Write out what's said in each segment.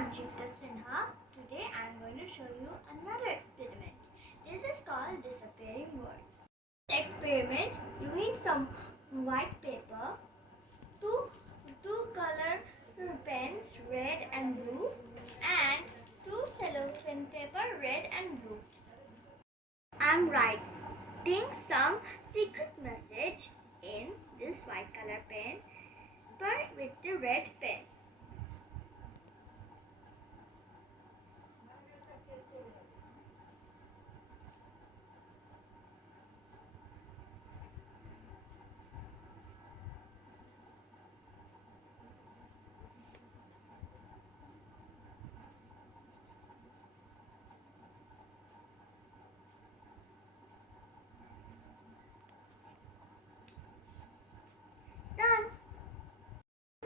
Aadrita. Today I am going to show you another experiment. This is called disappearing words. For the experiment, you need some white paper, two color pens, red and blue, and two cellophane paper, red and blue. I am writing some secret message in this white color pen with the red pen.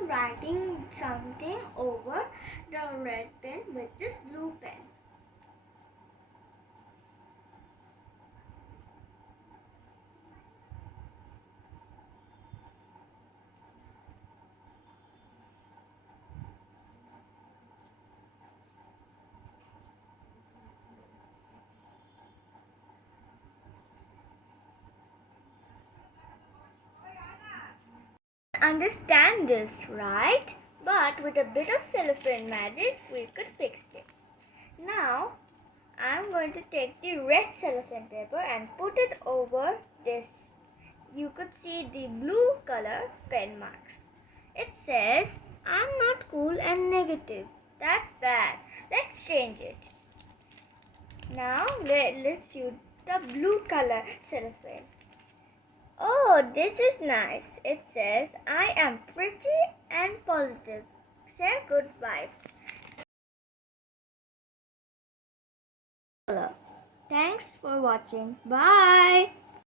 Writing something over the red pen with this blue pen. Understand this, right? But with a bit of cellophane magic, we could fix this. Now, I am going to take the red cellophane paper and put it over this. You could see the blue color pen marks. It says, "I'm not cool and negative. That's bad. Let's change it." Now, let's use the blue color cellophane. Oh, this is nice. It says, "I am pretty and positive. Share good vibes." Thanks for watching. Bye.